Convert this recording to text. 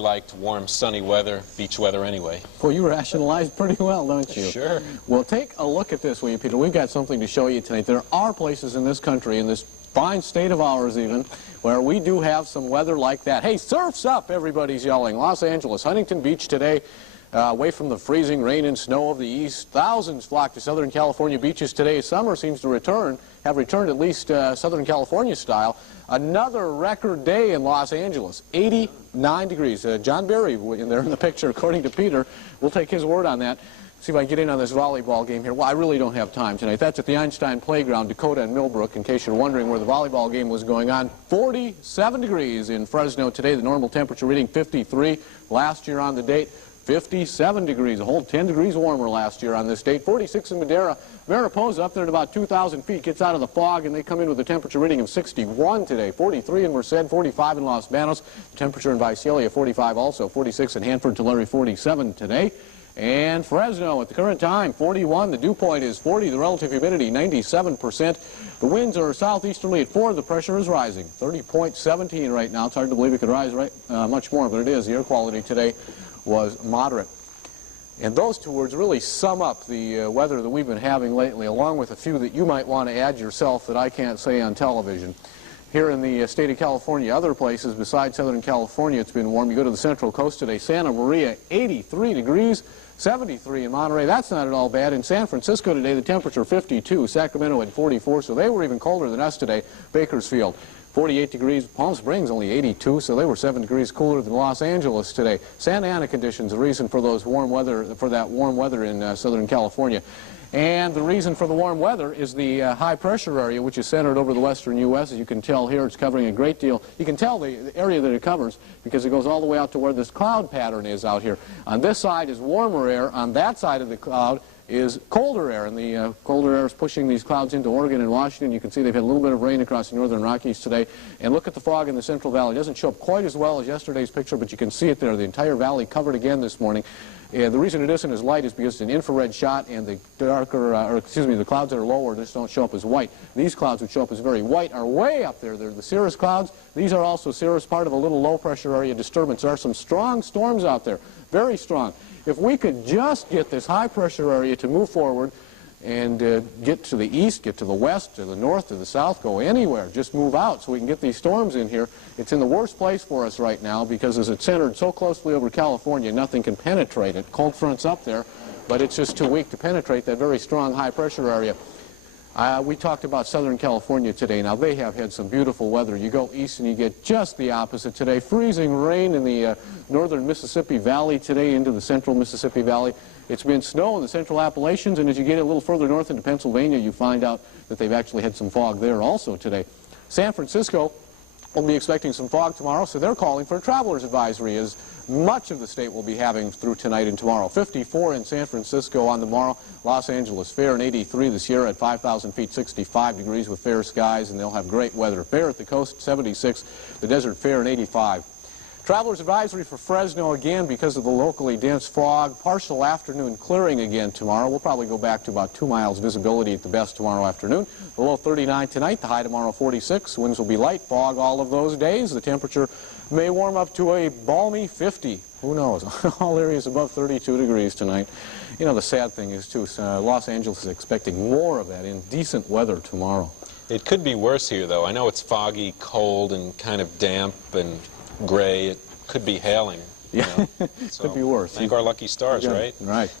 liked warm, sunny weather, beach weather anyway. Well, you rationalize pretty well, don't you? Sure. Well, take a look at this, will you, Peter? We've got something to show you tonight. There are places in this country, in this fine state of ours even, where we do have some weather like that. Hey, surf's up, everybody's yelling. Los Angeles, Huntington Beach today, away from the freezing rain and snow of the east. Thousands flock to Southern California beaches today. Summer seems to have returned at least Southern California style. Another record day in Los Angeles, 89 degrees. John Berry in there in the picture, according to Peter. We'll take his word on that. See if I can get in on this volleyball game here. Well, I really don't have time tonight. That's at the Einstein Playground, Dakota and Millbrook, in case you're wondering where the volleyball game was going on. 47 degrees in Fresno today. The normal temperature reading 53. Last year on the date, 57 degrees, a whole 10 degrees warmer last year on this date. 46 in Madera. Mariposa up there at about 2,000 feet gets out of the fog, and they come in with a temperature reading of 61 today. 43 in Merced, 45 in Los Banos. Temperature in Visalia, 45 also. 46 in Hanford, Tulare, 47 today. And Fresno at the current time, 41. The dew point is 40. The relative humidity, 97%. The winds are southeasterly at 4. The pressure is rising. 30.17 right now. It's hard to believe it could rise much more, but it is. The air quality today was moderate. And those two words really sum up the weather that we've been having lately, along with a few that you might want to add yourself that I can't say on television. Here in the state of California, other places besides Southern California, it's been warm. You go to the Central Coast today, Santa Maria, 83 degrees, 73 in Monterey. That's not at all bad. In San Francisco today, the temperature 52. Sacramento at 44, so they were even colder than us today. Bakersfield, 48 degrees. Palm Springs only 82, so they were 7 degrees cooler than Los Angeles today. Santa Ana conditions, the reason for those warm weather, for that warm weather in Southern California. And the reason for the warm weather is the high pressure area, which is centered over the western U.S. As you can tell here, it's covering a great deal. You can tell the area that it covers because it goes all the way out to where this cloud pattern is out here. On this side is warmer air. On that side of the cloud is colder air, and the colder air is pushing these clouds into Oregon and Washington. You can see they've had a little bit of rain across the northern Rockies today. And look at the fog in the Central Valley. It doesn't show up quite as well as yesterday's picture, but you can see it there. The entire valley covered again this morning. And the reason it isn't as light is because it's an infrared shot, and the the clouds that are lower just don't show up as white. These clouds which show up as very white are way up there. They're the cirrus clouds. These are also cirrus, part of a little low pressure area disturbance. There are some strong storms out there, very strong. If we could just get this high pressure area to move forward and get to the east, get to the west, to the north, to the south, go anywhere, just move out so we can get these storms in here. It's in the worst place for us right now because as it's centered so closely over California, nothing can penetrate it. Cold front's up there, but it's just too weak to penetrate that very strong high pressure area. We talked about Southern California today. Now, they have had some beautiful weather. You go east and you get just the opposite today. Freezing rain in the northern Mississippi Valley today into the central Mississippi Valley. It's been snow in the central Appalachians, and as you get a little further north into Pennsylvania, you find out that they've actually had some fog there also today. San Francisco will be expecting some fog tomorrow, so they're calling for a traveler's advisory, as much of the state will be having through tonight and tomorrow. 54 in San Francisco on tomorrow. Los Angeles fair and 83 this year at 5,000 feet, 65 degrees with fair skies, and they'll have great weather. Fair at the coast, 76. The desert fair and 85. Traveler's advisory for Fresno again because of the locally dense fog. Partial afternoon clearing again tomorrow. We'll probably go back to about 2 miles visibility at the best tomorrow afternoon. The low 39 tonight, the high tomorrow 46. Winds will be light, fog all of those days. The temperature may warm up to a balmy 50. Who knows? All areas above 32 degrees tonight. You know, the sad thing is, too, Los Angeles is expecting more of that indecent weather tomorrow. It could be worse here, though. I know it's foggy, cold, and kind of damp and gray. It could be hailing. Yeah, so could be worse. Thank our lucky stars, right? Right.